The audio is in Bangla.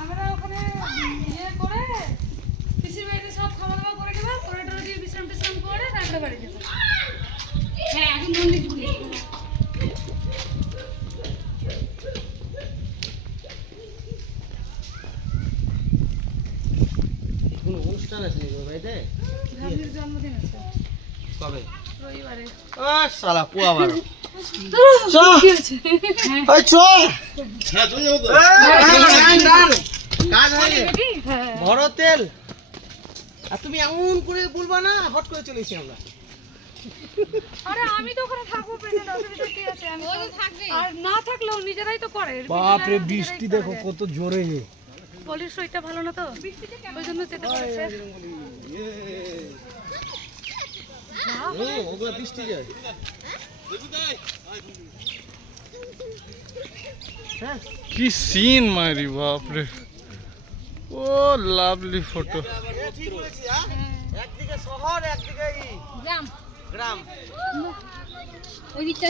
আমরা ওখানে ইয়ে করে পিসির বাড়িতে সব খাওয়া দাওয়া করে দেবো, করে দিয়ে বিশ্রাম টিশ্রাম করে তারপরে বাড়ি যাবো। হ্যাঁ, এখন মন্দির ঘুরে কোনো অনুষ্ঠান আছে নাকি ওর বাড়িতে? ভাবির জন্মদিন আছে কবে? রবিবারে। ও শালা পুয়া মারো। কি হয়েছে? ওই চ হ্যাঁ তুমি যাবো তো কাজ হয়ে হ্যাঁ বড় তেল। আর তুমি এমন করে বলবা না, হট করে চলে এসেছি আমরা। আরে আমি তো ওখানে থাকবো, পেছনে অসুবিধা কি আছে? আমি তো থাকবি, আর না থাকলেও নিজেরাই তো করে। বাপ রে বৃষ্টি দেখো কত জোরে। বলির শরীরটা ভালো না তো, ওই জন্য যেতে বলেছে। ওগুলো বৃষ্টি যায়। কি সিন মারি বাপ রে, ও লাভলি ফটো। ঠিক বলেছি হ্যাঁ, একদিকে শহর একদিকে গ্রাম গ্রাম। ওই দিকটা